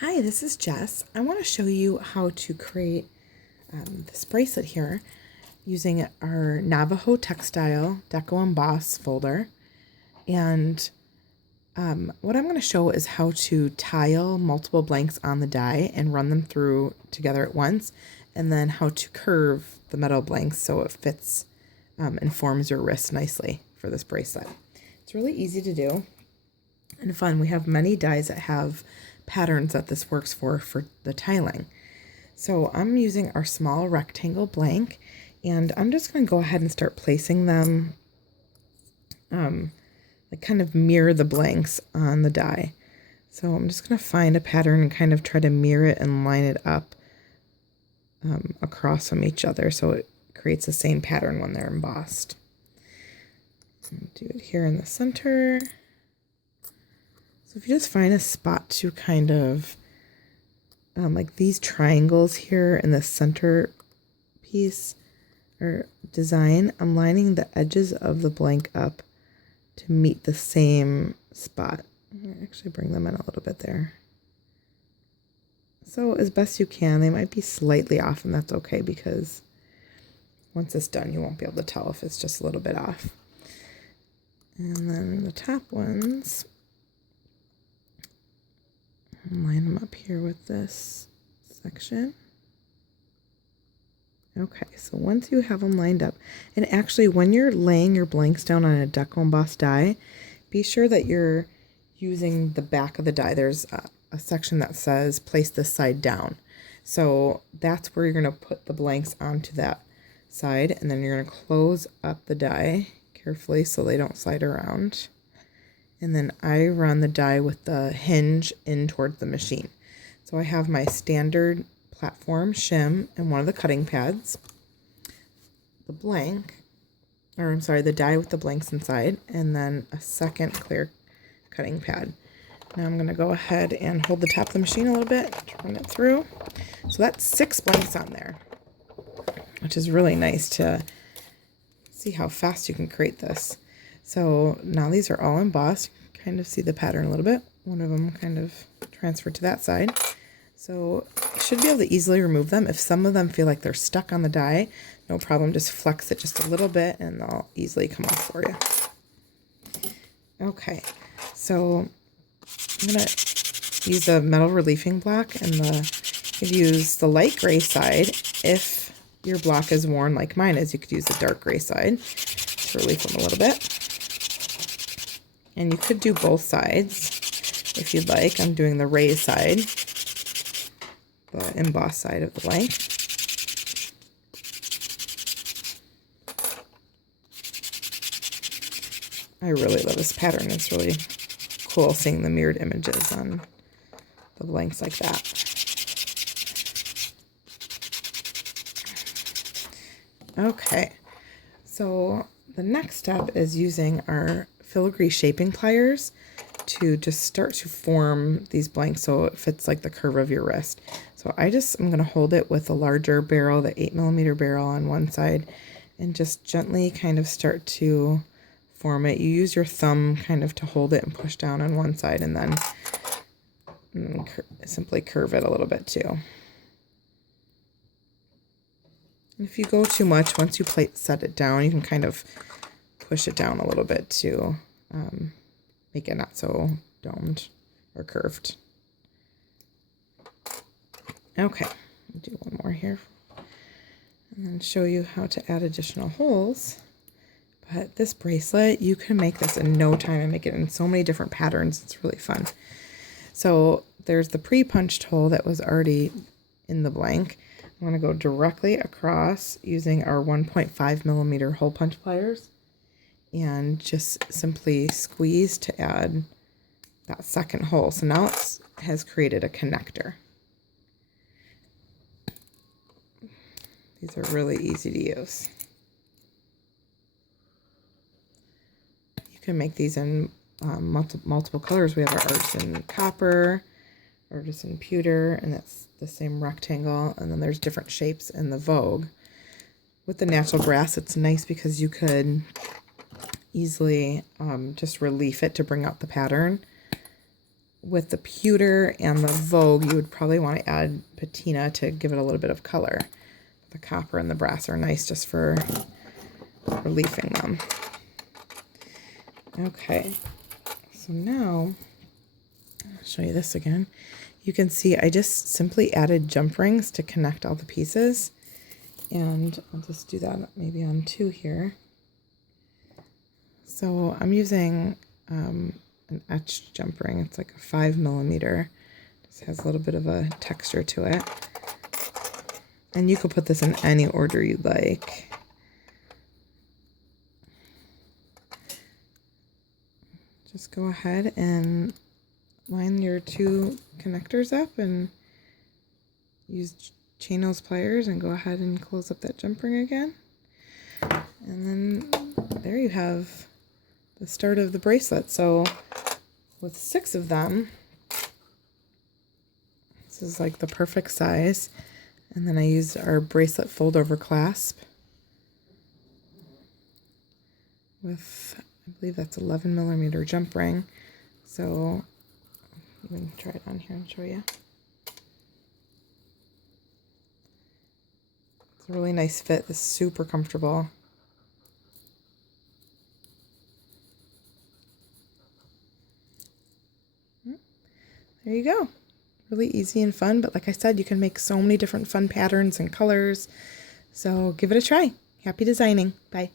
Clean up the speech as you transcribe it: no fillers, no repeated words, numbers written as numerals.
Hi, this is Jess. I want to show you how to create this bracelet here using our Navajo Textile DecoEmboss folder. And what I'm going to show is how to tile multiple blanks on the die and run them through together at once, and then how to curve the metal blanks so it fits and forms your wrist nicely for this bracelet. It's really easy to do and fun. We have many dies that have patterns that this works for the tiling. So I'm using our small rectangle blank, and I'm just going to go ahead and start placing them like kind of mirror the blanks on the die. So I'm just going to find a pattern and kind of try to mirror it and line it up across from each other so it creates the same pattern when they're embossed. Do it here in the center. So if you just find a spot to kind of like these triangles here in the center piece or design, I'm lining the edges of the blank up to meet the same spot. I'm going to actually bring them in a little bit there. So as best you can, they might be slightly off, and that's okay because once it's done, you won't be able to tell if it's just a little bit off. And then the top ones, line them up here with this section. Okay, so once you have them lined up, and actually when you're laying your blanks down on a DecoEmboss die, be sure that you're using the back of the die. There's a section that says place this side down. So that's where you're going to put the blanks onto that side, and then you're going to close up the die carefully so they don't slide around. And then I run the die with the hinge in towards the machine. So I have my standard platform shim and one of the cutting pads, the die with the blanks inside, and then a second clear cutting pad. Now I'm going to go ahead and hold the top of the machine a little bit to run it through. So that's 6 blanks on there, which is really nice to see how fast you can create this. So now these are all embossed. Kind of see the pattern a little bit. One of them kind of transferred to that side. So you should be able to easily remove them. If some of them feel like they're stuck on the die, no problem. Just flex it just a little bit and they'll easily come off for you. Okay, so I'm going to use a metal reliefing block, and you use the light gray side. If your block is worn like mine is, you could use the dark gray side to relief them a little bit. And you could do both sides if you'd like. I'm doing the raised side, the embossed side of the blank. I really love this pattern. It's really cool seeing the mirrored images on the blanks like that. Okay, so the next step is using our filigree shaping pliers to just start to form these blanks so it fits like the curve of your wrist. So I'm going to hold it with a larger barrel, the 8mm barrel on one side, and just gently kind of start to form it. You use your thumb kind of to hold it and push down on one side, and then simply curve it a little bit too. And if you go too much, once you set it down, you can kind of push it down a little bit to make it not so domed or curved. Okay, I'll do one more here and then show you how to add additional holes. But this bracelet, you can make this in no time and make it in so many different patterns. It's really fun. So there's the pre-punched hole that was already in the blank. I'm going to go directly across using our 1.5mm hole punch pliers and just simply squeeze to add that second hole. So now it has created a connector. These are really easy to use. You can make these in multiple colors. We have ours in copper, or just in pewter, and that's the same rectangle. And then there's different shapes in the Vogue. With the natural brass, it's nice because you could easily just relief it to bring out the pattern. with the pewter and the Vogue, you would probably want to add patina to give it a little bit of color. The copper and the brass are nice just for reliefing them. Okay, so now I'll show you this again. You can see I just simply added jump rings to connect all the pieces, and I'll just do that maybe on 2 here. So I'm using an etched jump ring. It's like a 5mm. Just has a little bit of a texture to it. And you could put this in any order you'd like. Just go ahead and line your 2 connectors up and use chain nose pliers and go ahead and close up that jump ring again. And then there you have the start of the bracelet. So with 6 of them, this is like the perfect size. And then I used our bracelet fold over clasp with, I believe that's 11mm jump ring. So you can try it on here and show you. It's a really nice fit. It's super comfortable. There you go. Really easy and fun, but like I said, you can make so many different fun patterns and colors. So give it a try. Happy designing. Bye.